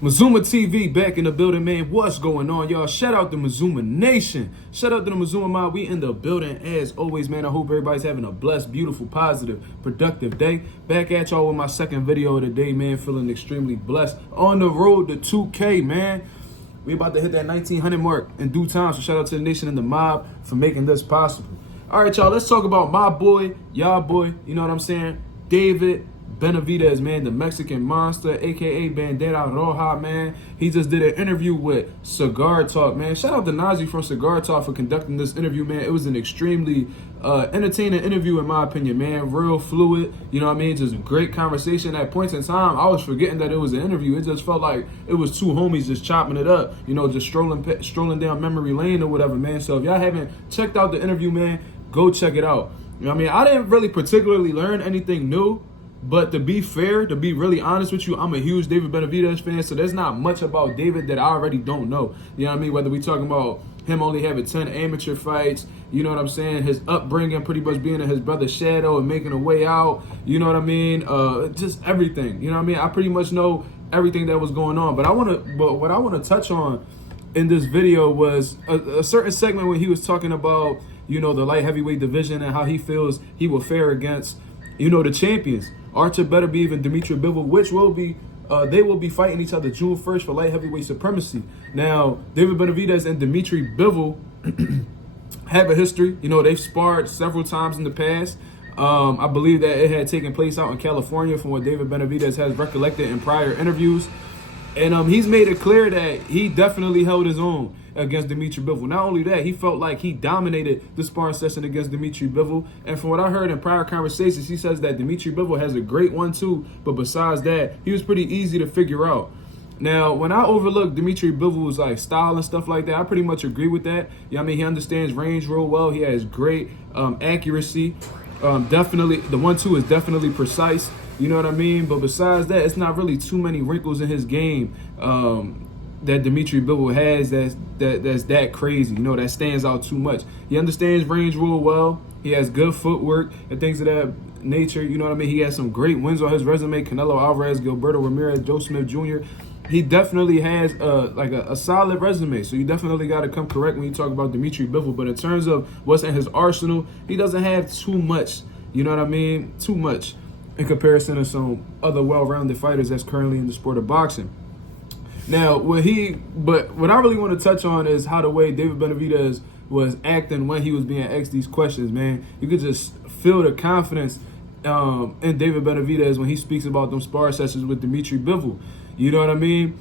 Mazuma TV back in the building, man. What's going on, y'all? Shout out to Mazuma Nation. Shout out to the Mazuma Mob. We in the building as always, man. I hope everybody's having a blessed, beautiful, positive, productive day. Back at y'all with my second video of the day, man. Feeling extremely blessed. On the road to 2K, man. We about to hit that 1900 mark in due time. So shout out to the nation and the mob for making this possible. All right, y'all. Let's talk about my boy, y'all boy. You know what I'm saying? David Benavidez, man, the Mexican monster, a.k.a. Bandera Roja, man. He just did an interview with Cigar Talk, man. Shout out to Nazi from Cigar Talk for conducting this interview, man. It was an extremely entertaining interview, in my opinion, man. Real fluid, you know what I mean? Just great conversation. At points in time, I was forgetting that it was an interview. It just felt like it was two homies just chopping it up, you know, just strolling down memory lane or whatever, man. So if y'all haven't checked out the interview, man, go check it out. You know what I mean? I didn't really particularly learn anything new. But to be fair, to be really honest with you, I'm a huge David Benavidez fan, so there's not much about David that I already don't know. You know what I mean? Whether we talking about him only having 10 amateur fights, you know what I'm saying? His upbringing pretty much being in his brother's shadow and making a way out, you know what I mean? Just everything, you know what I mean? I pretty much know everything that was going on. But what I want to touch on in this video was a certain segment where he was talking about, you know, the light heavyweight division and how he feels he will fare against, you know, the champions. Artur Beterbiev and Dmitry Bivol, which will be, they will be fighting each other June 1st for light heavyweight supremacy. Now, David Benavidez and Dmitry Bivol have a history. You know, they've sparred several times in the past. I believe that it had taken place out in California from what David Benavidez has recollected in prior interviews. And he's made it clear that he definitely held his own against Dmitry Bivol. Not only that, he felt like he dominated the sparring session against Dmitry Bivol. And from what I heard in prior conversations, he says that Dmitry Bivol has a great 1-2, but besides that, he was pretty easy to figure out. Now, when I overlook Dmitry Bivol's like style and stuff like that, I pretty much agree with that. Yeah, I mean, he understands range real well. He has great accuracy. Definitely, the 1-2 is definitely precise. You know what I mean? But besides that, it's not really too many wrinkles in his game that Dmitry Bivol has that's that crazy, you know, that stands out too much. He understands range real well. He has good footwork and things of that nature. You know what I mean? He has some great wins on his resume. Canelo Alvarez, Gilberto Ramirez, Joe Smith Jr. He definitely has a solid resume. So you definitely got to come correct when you talk about Dmitry Bivol. But in terms of what's in his arsenal, he doesn't have too much. You know what I mean? Too much in comparison to some other well-rounded fighters that's currently in the sport of boxing. Now, what I really want to touch on is how the way David Benavidez was acting when he was being asked these questions, man. You could just feel the confidence in David Benavidez when he speaks about them sparring sessions with Dmitry Bivol. You know what I mean?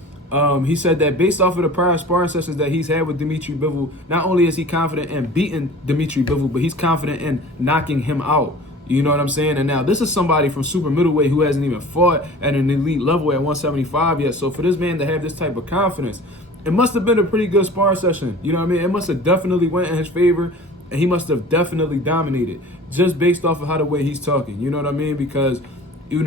He said that based off of the prior sparring sessions that he's had with Dmitry Bivol, not only is he confident in beating Dmitry Bivol, but he's confident in knocking him out. You know what I'm saying? And now this is somebody from super middleweight who hasn't even fought at an elite level at 175 yet. So for this man to have this type of confidence, it must have been a pretty good sparring session. You know what I mean? It must have definitely went in his favor, and he must have definitely dominated just based off of how the way he's talking. You know what I mean? Because, he's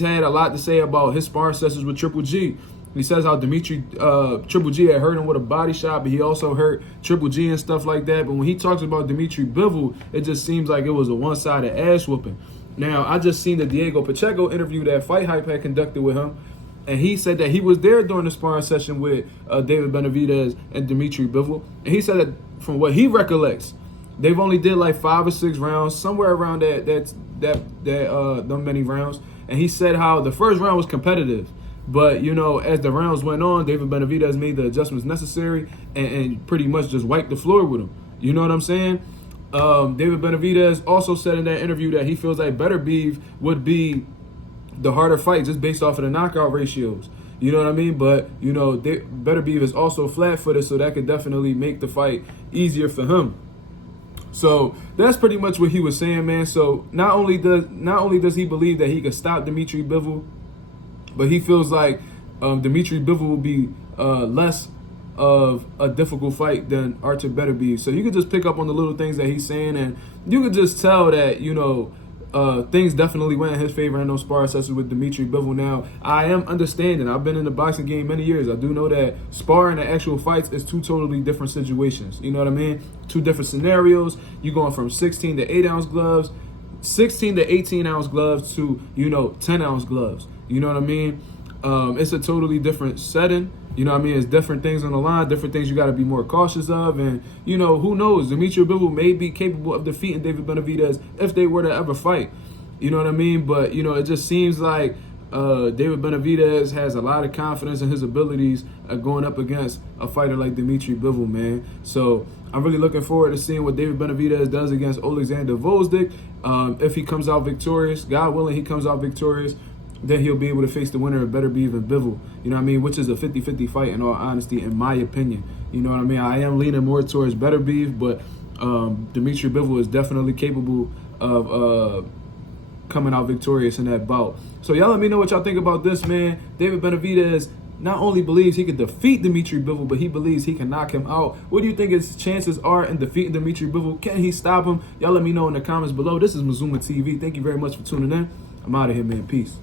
had a lot to say about his sparring sessions with Triple G. He says how Triple G had hurt him with a body shot, but he also hurt Triple G and stuff like that. But when he talks about Dmitry Bivol, it just seems like it was a one-sided ass whooping. Now, I just seen the Diego Pacheco interview that Fight Hype had conducted with him, and he said that he was there during the sparring session with David Benavidez and Dmitry Bivol. And he said that from what he recollects, they've only did like 5 or 6 rounds, somewhere around them many rounds. And he said how the first round was competitive. But, you know, as the rounds went on, David Benavidez made the adjustments necessary and pretty much just wiped the floor with him. You know what I'm saying? David Benavidez also said in that interview that he feels like Beterbiev would be the harder fight just based off of the knockout ratios. You know what I mean? But, you know, Beterbiev is also flat-footed, so that could definitely make the fight easier for him. So that's pretty much what he was saying, man. So not only does he believe that he could stop Dmitry Bivol, but he feels like Dmitry Bivol will be less of a difficult fight than Artur Beterbiev. So you could just pick up on the little things that he's saying, and you could just tell that, you know, things definitely went in his favor in those sparring sessions with Dmitry Bivol. Now, I am understanding. I've been in the boxing game many years. I do know that sparring and actual fights is 2 totally different situations. You know what I mean? 2 different scenarios. You're going from 16 to 8-ounce gloves, 16 to 18-ounce gloves to, you know, 10-ounce gloves. You know what I mean? It's a totally different setting. You know what I mean? It's different things on the line, different things you got to be more cautious of. And, you know, who knows? Dmitry Bivol may be capable of defeating David Benavidez if they were to ever fight. You know what I mean? But, you know, it just seems like David Benavidez has a lot of confidence in his abilities going up against a fighter like Dmitry Bivol, man. So I'm really looking forward to seeing what David Benavidez does against Alexander Volzdik. If he comes out victorious, God willing, he comes out victorious, then he'll be able to face the winner of Benavidez and Bivol. You know what I mean? Which is a 50-50 fight, in all honesty, in my opinion. You know what I mean? I am leaning more towards Benavidez, but Dmitry Bivol is definitely capable of coming out victorious in that bout. So y'all let me know what y'all think about this, man. David Benavidez not only believes he can defeat Dmitry Bivol, but he believes he can knock him out. What do you think his chances are in defeating Dmitry Bivol? Can he stop him? Y'all let me know in the comments below. This is Mazuma TV. Thank you very much for tuning in. I'm out of here, man. Peace.